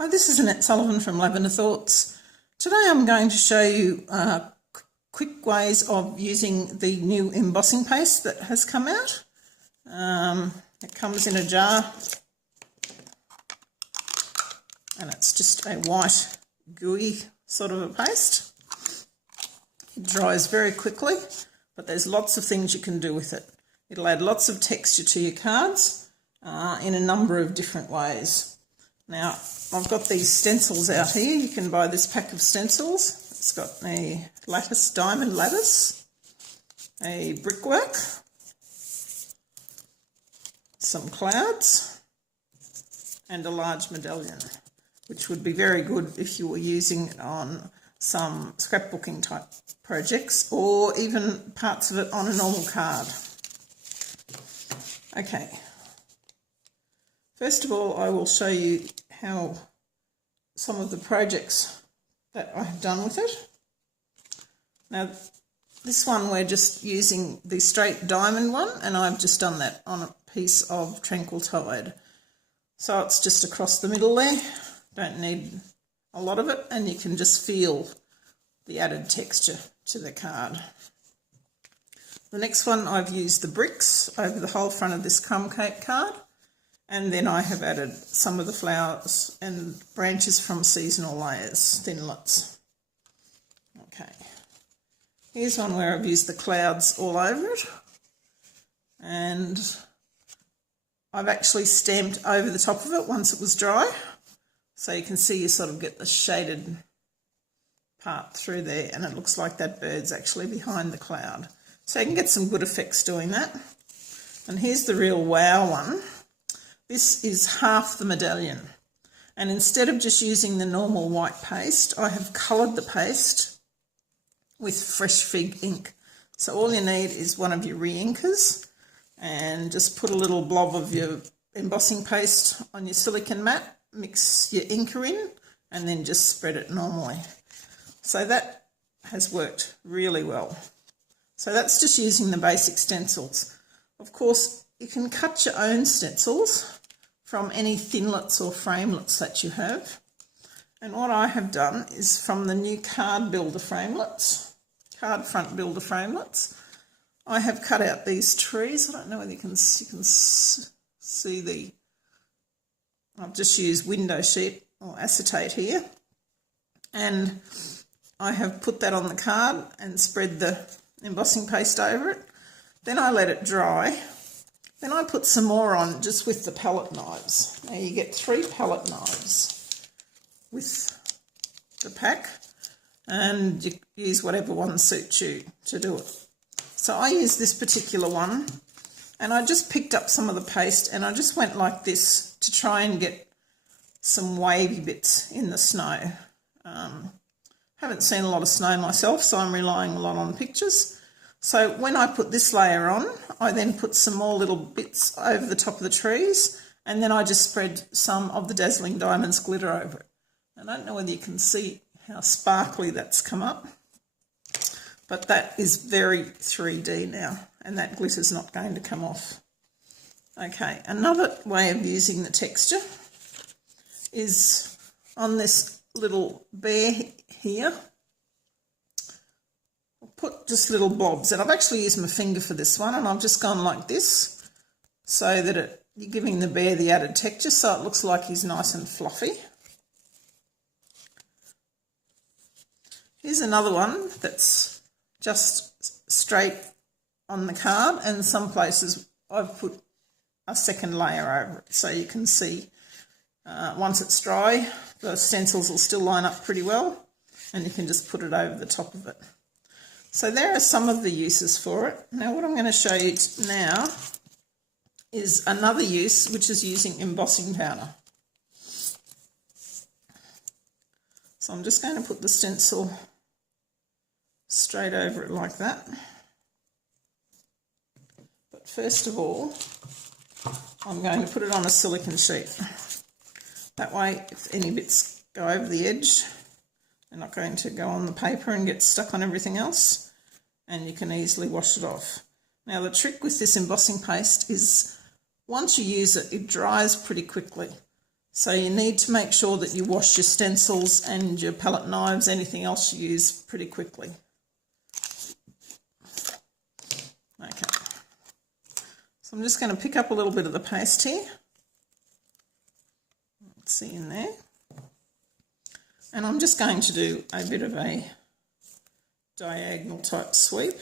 Hi, this is Annette Sullivan from Lavender Thoughts. Today I'm going to show you quick ways of using the new embossing paste that has come out. It comes in a jar and it's just a white gooey sort of a paste. It dries very quickly, but there's lots of things you can do with it. It'll add lots of texture to your cards in a number of different ways. Now, I've got these stencils out here. You can buy this pack of stencils. It's got a lattice, diamond lattice, a brickwork, some clouds, and a large medallion, which would be very good if you were using it on some scrapbooking type projects or even parts of it on a normal card. Okay. First of all, I will show you how some of the projects that I have done with it. Now, this one we're just using the straight diamond one, and I've just done that on a piece of Tranquil Tide. So it's just across the middle there. Don't need a lot of it, and you can just feel the added texture to the card. The next one, I've used the bricks over the whole front of this crumb cake card. And then I have added some of the flowers and branches from seasonal layers, thinlets. Okay. Here's one where I've used the clouds all over it. And I've actually stamped over the top of it once it was dry. So you can see you sort of get the shaded part through there, and it looks like that bird's actually behind the cloud. So you can get some good effects doing that. And here's the real wow one. This is half the medallion, and instead of just using the normal white paste, I have coloured the paste with fresh fig ink. So all you need is one of your re-inkers and just put a little blob of your embossing paste on your silicone mat, mix your inker in, and then just spread it normally. So that has worked really well. So that's just using the basic stencils. Of course, you can cut your own stencils from any thinlets or framelets that you have. And what I have done is from the new card builder framelets, card front builder framelets, I have cut out these trees. I don't know whether you can see the, I've just used window sheet or acetate here. And I have put that on the card and spread the embossing paste over it. Then I let it dry. Then I put some more on just with the palette knives. Now you get 3 palette knives with the pack, and you use whatever one suits you to do it. So I use this particular one, and I just picked up some of the paste and I just went like this to try and get some wavy bits in the snow. Haven't seen a lot of snow myself, so I'm relying a lot on pictures. So when I put this layer on, I then put some more little bits over the top of the trees, and then I just spread some of the Dazzling Diamonds glitter over it. I don't know whether you can see how sparkly that's come up, but that is very 3D now, and that glitter's not going to come off. Okay, another way of using the texture is on this little bear here. Put just little blobs, and I've actually used my finger for this one, and I've just gone like this so that you're giving the bear the added texture so it looks like he's nice and fluffy. Here's another one that's just straight on the card, and some places I've put a second layer over it so you can see once it's dry the stencils will still line up pretty well, and you can just put it over the top of it. So there are some of the uses for it. Now what I'm going to show you now is another use, which is using embossing powder. So I'm just going to put the stencil straight over it like that. But first of all, I'm going to put it on a silicone sheet. That way, if any bits go over the edge, they're not going to go on the paper and get stuck on everything else, and you can easily wash it off. Now the trick with this embossing paste is once you use it, it dries pretty quickly. So you need to make sure that you wash your stencils and your palette knives, anything else you use, pretty quickly. Okay. So I'm just going to pick up a little bit of the paste here. Let's see in there. And I'm just going to do a bit of a diagonal type sweep.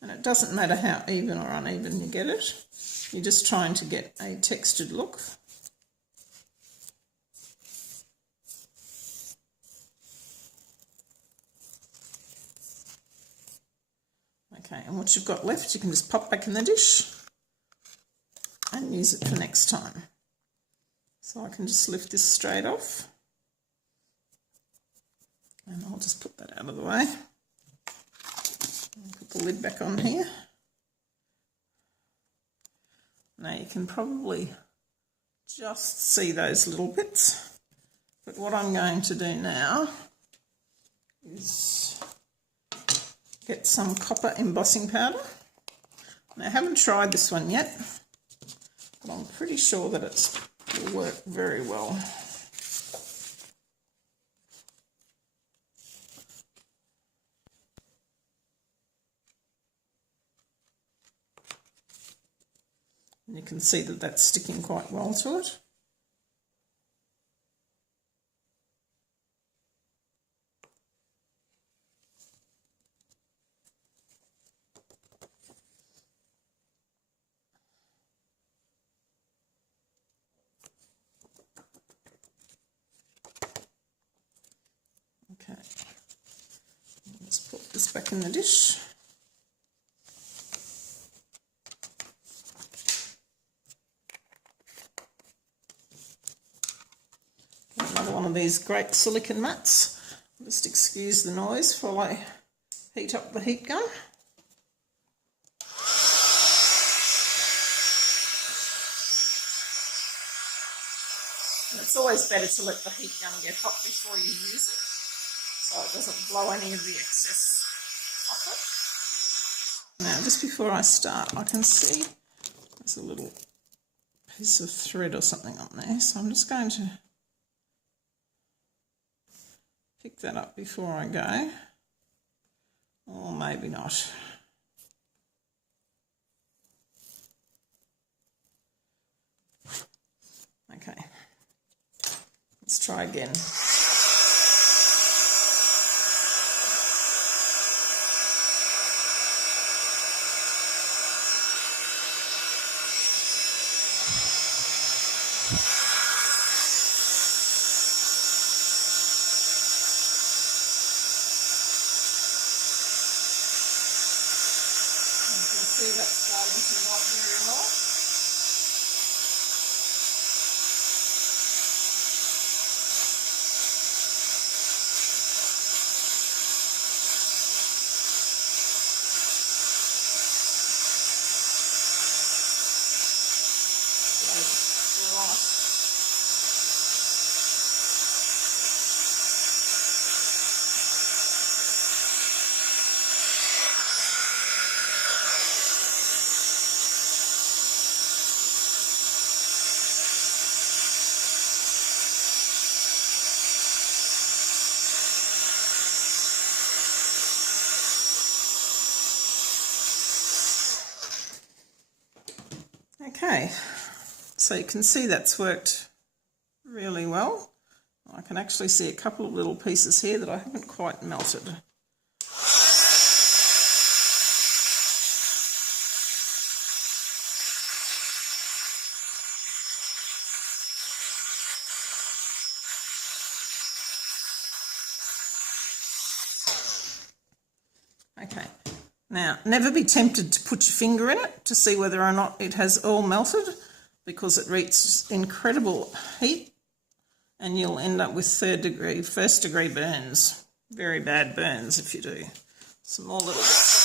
And it doesn't matter how even or uneven you get it. You're just trying to get a textured look. Okay, and what you've got left, you can just pop back in the dish and use it for next time. So I can just lift this straight off. And I'll just put that out of the way. Put the lid back on here. Now you can probably just see those little bits, but what I'm going to do now is get some copper embossing powder. Now I haven't tried this one yet, but I'm pretty sure that it will work very well. And you can see that that's sticking quite well to it. Okay, let's put this back in the dish. Another one of these great silicone mats. Just excuse the noise while I heat up the heat gun. And it's always better to let the heat gun get hot before you use it, so it doesn't blow any of the excess off it. Now, just before I start, I can see there's a little piece of thread or something on there, so I'm just going to pick that up before I go, or maybe not. Okay, let's try again. See that's starting to not very well. Okay, so you can see that's worked really well. I can actually see a couple of little pieces here that I haven't quite melted. Okay, now never be tempted to put your finger in it to see whether or not it has all melted, because it reaches incredible heat and you'll end up with first degree burns. Very bad burns if you do. Some more little bits.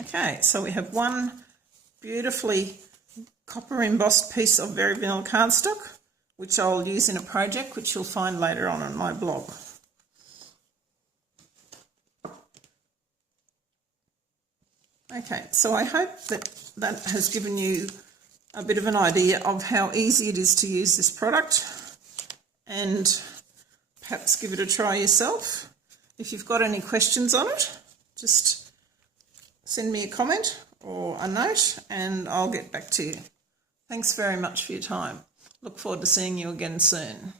Okay, so we have one beautifully copper embossed piece of very vanilla cardstock which I'll use in a project which you'll find later on my blog. Okay, so I hope that has given you a bit of an idea of how easy it is to use this product, and perhaps give it a try yourself. If you've got any questions on it, just send me a comment or a note and I'll get back to you. Thanks very much for your time. Look forward to seeing you again soon.